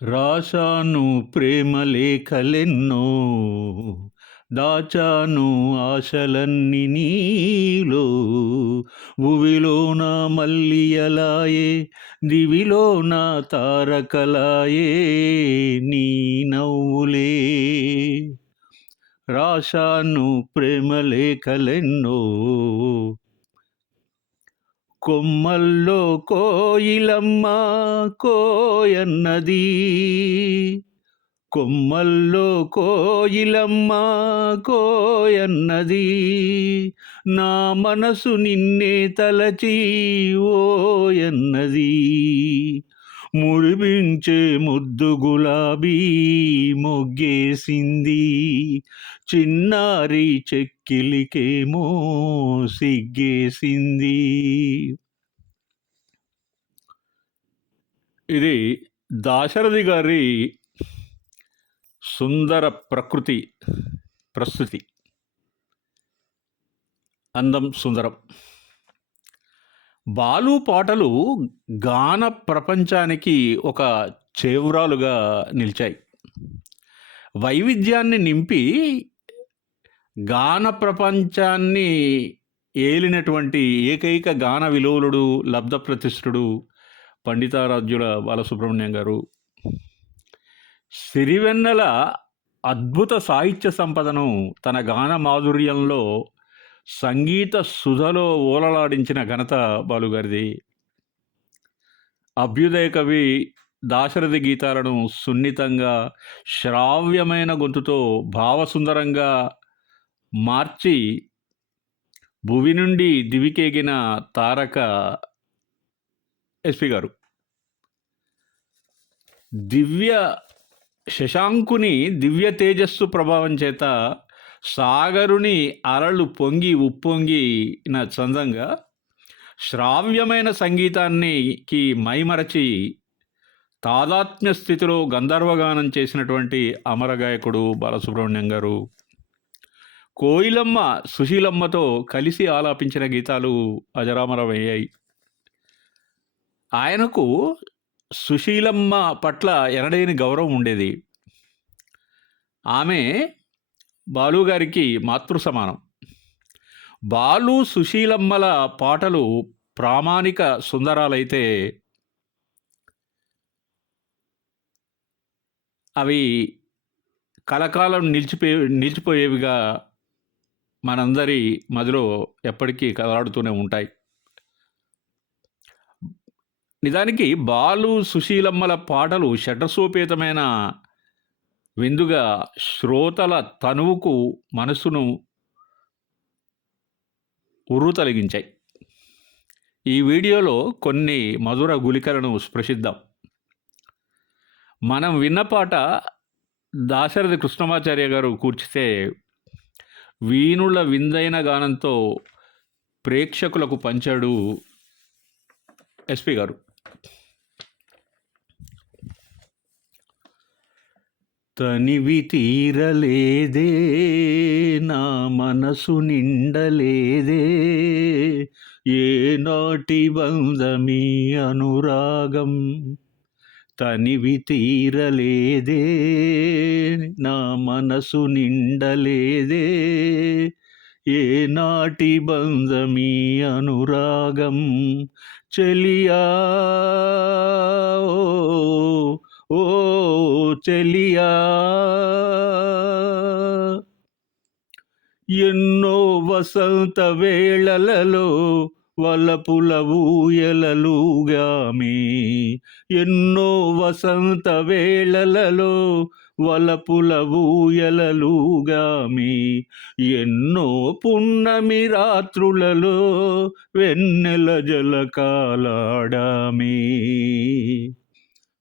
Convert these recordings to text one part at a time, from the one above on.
రాశాను ప్రేమ లేఖలెన్నో, దాచాను ఆశలన్నీ నీలో. భువిలోన మల్లియలాయే, దివిలోన తారకలాయే నీ నవ్వులే. రాశాను ప్రేమ లేఖలెన్నో, కొమ్మల్లో కోయిలమ్మ కోయన్నది, కొమ్మల్లో కోయిలమ్మ కోయన్నది. నా మనసు నిన్నే తలచి ఓయన్నది. మురిపించే ముద్దు గులాబీ మొగ్గేసింది, చిన్నారి చెక్కిలికేమో సిగ్గేసింది. ఇది దాశరథి గారి సుందర ప్రకృతి ప్రస్తుతి. అందం సుందరం. బాలు పాటలు గాన ప్రపంచానికి ఒక చేవ్రాలుగా నిలిచాయి. వైవిధ్యాన్ని నింపి గాన ప్రపంచాన్ని ఏలినటువంటి ఏకైక గాన విలోలుడు, లబ్ధ ప్రతిష్ఠుడు పండితారాధ్యుల బాలసుబ్రహ్మణ్యం గారు. సిరివెన్నెల అద్భుత సాహిత్య సంపదను తన గాన మాధుర్యంలో, సంగీత సుధలో ఓలలాడించిన ఘనత బాలుగారిది. అభ్యుదయ కవి దాశరథి గీతాలను సున్నితంగా, శ్రావ్యమైన గొంతుతో భావసుందరంగా మార్చి భువి నుండి దివికెగిన తారక ఎస్పి గారు. దివ్య శశాంకుని దివ్య తేజస్సు ప్రభావం చేత సాగరుని అలలు పొంగి ఉప్పొంగిన చందంగా శ్రావ్యమైన సంగీతానికి మైమరచి తాదాత్మ్య స్థితిలో గంధర్వగానం చేసినటువంటి అమర గాయకుడు బాలసుబ్రహ్మణ్యం గారు. కోయిలమ్మ సుశీలమ్మతో కలిసి ఆలాపించిన గీతాలు అజరామరమయ్యాయి. ఆయనకు సుశీలమ్మ పట్ల ఎనలేని గౌరవం ఉండేది. ఆమె బాలుగారికి మాతృ సమానం. బాలు సుశీలమ్మల పాటలు ప్రామాణిక సుందరాలైతే అవి కలకాలం నిలిచిపోయేవిగా మనందరి మదిలో ఎప్పటికీ కదలాడుతూనే ఉంటాయి. నిజానికి బాలు సుశీలమ్మల పాటలు షడ్రసోపేతమైన విందుగా శ్రోతల తనువుకు, మనసును ఉర్రూతలిగించాయి. ఈ వీడియోలో కొన్ని మధుర గుళికలను స్పృశిద్దాం. మనం విన్న పాట దాశరథి కృష్ణమాచార్య గారు కూర్చితే వీణుల విందైన గానంతో ప్రేక్షకులకు పంచాడు ఎస్పి గారు. తనివి తీరలేదే, నా మనసు నిండలేదే, ఏనాటి బంధమీ అనురాగం. తనివి తీరలేదే, నా మనసు నిండలేదే, ఏనాటి బంధమీ అనురాగం. చెలియా ఓ చెలియా, ఎన్నో వసంత వేళలలో వలపుల ఊయలలుగామి, ఎన్నో వసంత వేళలలో వలపుల ఊయలలుగామి, ఎన్నో పున్నమి రాత్రులలో వెన్నెల జలకాలాడామి.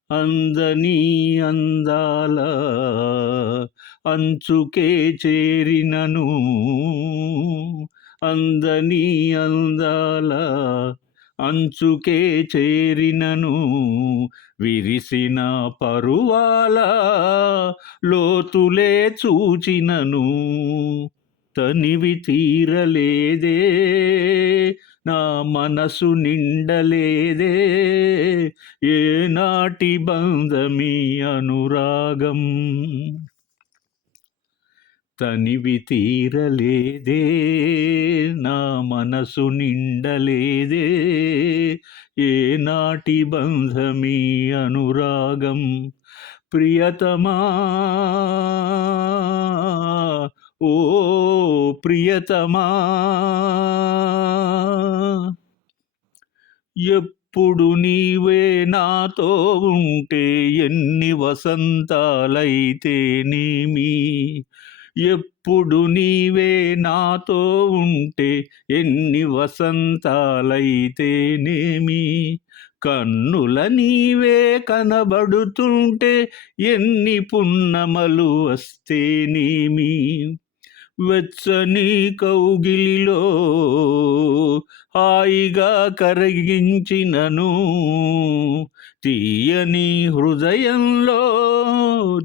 అందని అందాల అంచుకే చేరినను, అందని అందాల అంచుకే చేరినను, విరిసిన పరువాల లోతులే చూచినను. తనివి తీరలేదే, నా మనసు నిండలేదే ఏనాటి బంధమీ అనురాగం తనివి తీరలేదే నా మనసు నిండలేదే ఏనాటి బంధమీ అనురాగం ప్రియతమా ఓ ప్రియతమా ఎప్పుడు నీవే నాతో ఉంటే ఎన్ని వసంతాలైతేనేమి ఎప్పుడు నీవే నాతో ఉంటే ఎన్ని వసంతాలైతేనేమి కన్నుల నీవే కనబడుతుంటే ఎన్ని పున్నమలు వస్తేనేమి వెచ్చని కౌగిలిలో హాయిగా కరిగించినను తీయని హృదయంలో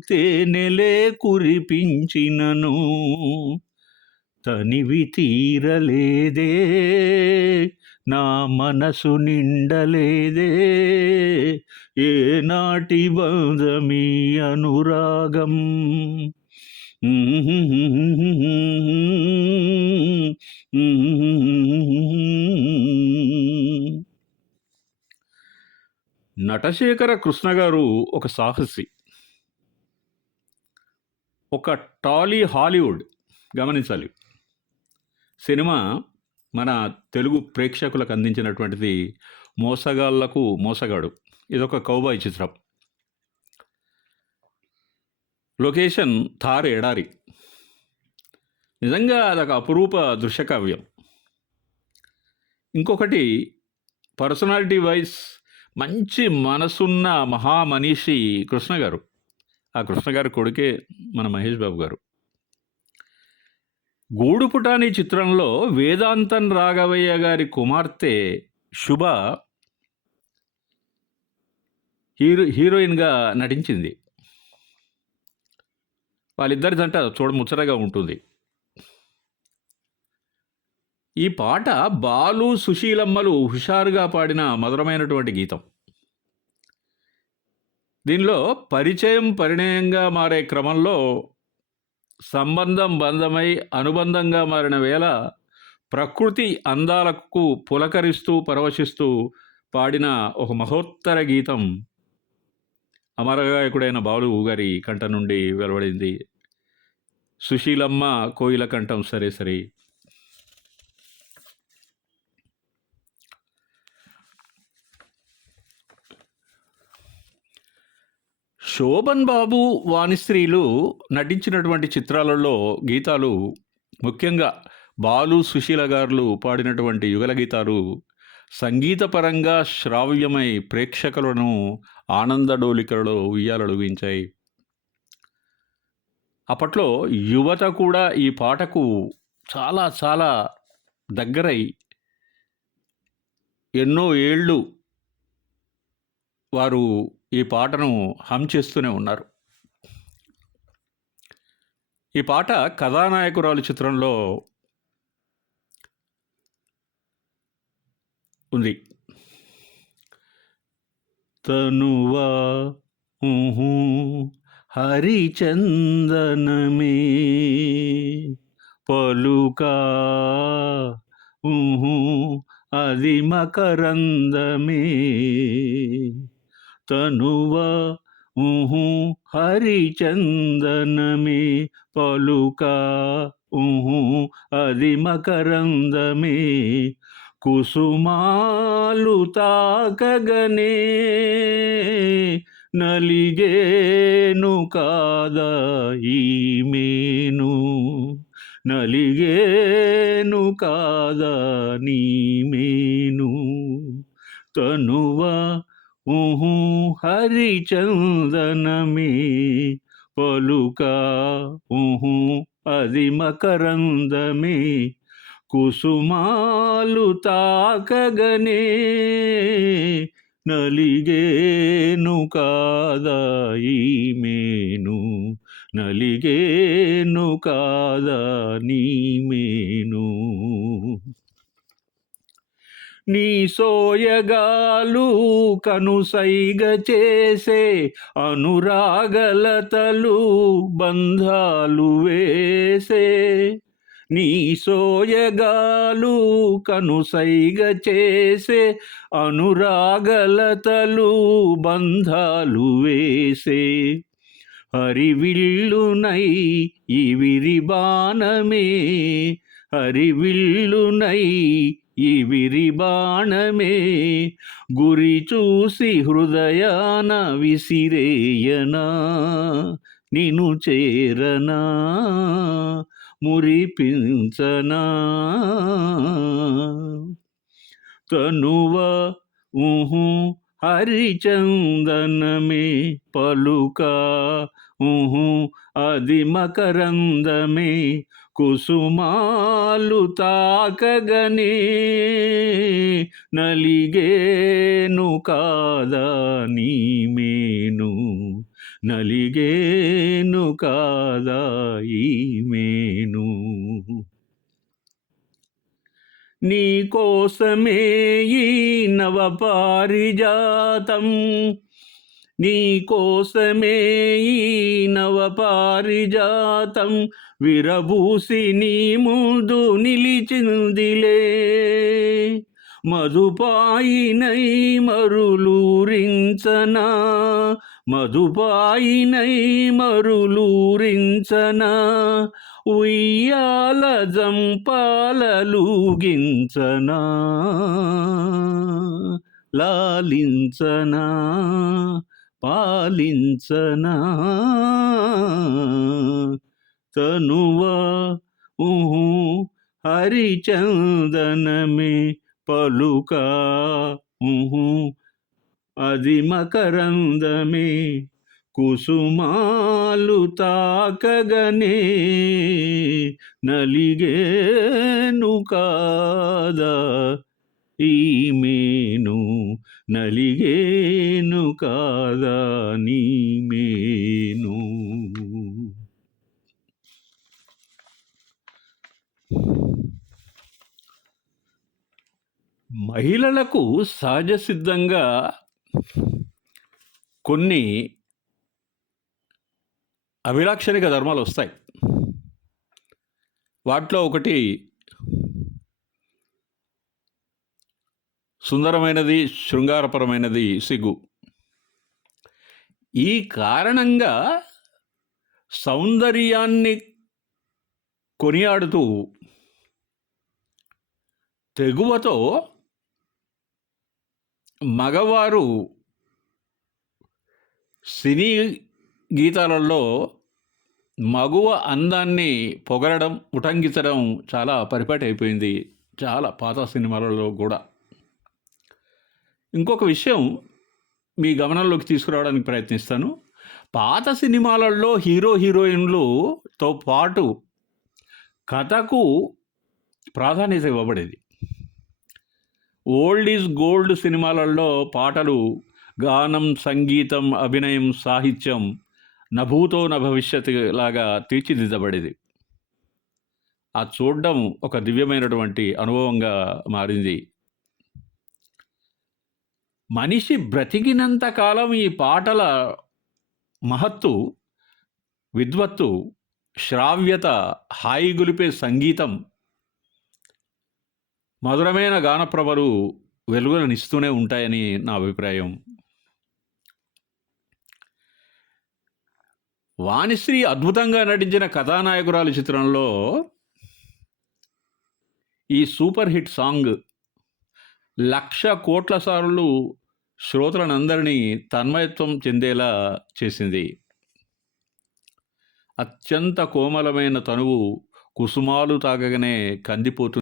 తేనెలే కురిపించినను తనివి తీరలేదే నా మనసు నిండలేదే ఏనాటి బంధమీ అనురాగం నటశేఖర కృష్ణ గారు ఒక సాహసి, ఒక హాలీవుడ్. గమనించాలి, సినిమా మన తెలుగు ప్రేక్షకులకు అందించినటువంటిది మోసగాళ్లకు మోసగాడు. ఇదొక కౌబాయ్ చిత్రం. లొకేషన్ థార్ ఎడారి. నిజంగా అదొక అపురూప దృశ్యకావ్యం. ఇంకొకటి పర్సనాలిటీ వైజ్ మంచి మనసున్న మహామనీషి కృష్ణ గారు. ఆ కృష్ణ గారి కొడుకే మన మహేష్ బాబు గారు. గూడుపుటాని చిత్రంలో వేదాంతం రాఘవయ్య గారి కుమార్తె శుభ హీరోయిన్గా నటించింది. వాళ్ళిద్దరి జంట చూడముచ్చటగా ఉంటుంది. ఈ పాట బాలు సుశీలమ్మలు హుషారుగా పాడిన మధురమైనటువంటి గీతం. దీనిలో పరిచయం పరిణయంగా మారే క్రమంలో సంబంధం బంధమై అనుబంధంగా మారిన వేళ ప్రకృతి అందాలకు పులకరిస్తూ పరవశిస్తూ పాడిన ఒక మహోత్తర గీతం అమరగాయకుడైన బాలు గారి కంఠ నుండి వెలువడింది. సుశీలమ్మ కోయిల కంఠం సరే సరే. శోభన్ బాబు వాణిశ్రీలు నటించినటువంటి చిత్రాలలో గీతాలు, ముఖ్యంగా బాలు సుశీల గారు పాడినటువంటి యుగల గీతాలు సంగీతపరంగా శ్రావ్యమై ప్రేక్షకులను ఆనందడోలికలలో ఉయ్యాలలుగించాయి. అప్పట్లో యువత కూడా ఈ పాటకు చాలా చాలా దగ్గరై ఎన్నో ఏళ్ళు వారు ఈ పాటను హమ్ చేస్తూనే ఉన్నారు. ఈ పాట కథానాయకురాలు చిత్రంలో ఉంది. తనువా హరిచందనమే పలుకా అది మకరందమే తనువా హరిచందనమే పలుకా అది మకరందమే కుసుమాలు తాకగనే నలిగేను కాదా ఈ మేను నలిగేను కాదా నీ మేను తనువా హరిచందనమే పలుకా అది మకరందమే కుసుమాలు తాకగనే నలిగేను కాదా ఈ మేను నలిగేను కాదా నీ మేను. నీ సోయగాలు కనుసైగ చేసే అనురాగలతలు బంధాలు వేసే. నీ సోయగాలు కనుసైగ చేసే అనురాగలతలు బంధాలు వేసే. హరివిల్లునై ఇవిరి బాణమే, హరివిల్లునై ఇవిరి బాణమే, గురి చూసి హృదయాన విసిరేయనా, నిను చేరనా, మురిపించనా. తనువ ఊహు హరిచందనమే, పలుక ఊహు అది మకరందమే, కుసుమాలు తాకగనే నలిగేను కాదా నీ మేను, నలిగేను కాదా ఈ మేను. నీ కోసమే ఈ నవపారిజాతం, నీ కోసమే ఈ నవపారిజాతం, విరబూసి నీ ముందు నిలిచిందిలే. మధుపాయినై మరులూరించనా, మధుపాయినై మరులూరించనా, ఉయ్యాల జంపాలలుగించనా, లాలించనా, పాలించనా. తనువ ఊహు హరిచందనమే, పలుక ఊహు అది మకరందమే, కుసుమాలు తాకగనే నలిగేను కాదా ఈ మేను, నలిగేను కాదా నీ మేను. మహిళలకు సహజ సిద్ధంగా కొన్ని అభిలాక్షణిక ధర్మాలు వస్తాయి. వాటిలో ఒకటి సుందరమైనది, శృంగారపరమైనది సిగ్గు. ఈ కారణంగా సౌందర్యాన్ని కొనియాడుతూ తెగువతో మగవారు సినీ గీతాలలో మగువ అందాన్ని పొగడడం, ఉటంకించడం చాలా పరిపాటి అయిపోయింది చాలా పాత సినిమాలలో కూడా. ఇంకొక విషయం మీ గమనంలోకి తీసుకురావడానికి ప్రయత్నిస్తాను. పాత సినిమాలలో హీరో హీరోయిన్లతో పాటు కథకు ప్రాధాన్యత ఇవ్వబడేది. ఓల్డ్ ఈజ్ గోల్డ్ సినిమాలలో పాటలు, గానం, సంగీతం, అభినయం, సాహిత్యం నభూతో న భవిష్యత్ లాగా తీర్చిదిద్దబడేది. ఆ చూడడం ఒక దివ్యమైనటువంటి అనుభవంగా మారింది. మనిషి బ్రతికినంత కాలం ఈ పాటల మహత్తు, విద్వత్తు, శ్రావ్యత, హాయిగొలిపే సంగీతం, మధురమైన గానప్రభలు వెలుగులనిస్తూనే ఉంటాయని నా అభిప్రాయం. వాణిశ్రీ అద్భుతంగా నటించిన కథానాయకురాలు చిత్రంలో ఈ సూపర్ హిట్ సాంగ్ 1,00,000 కోట్ల సార్లు శ్రోతలనందరినీ తన్మయత్వం చెందేలా చేసింది. అత్యంత కోమలమైన తనువు కుసుమాలు తాగగానే కందిపోతుంది.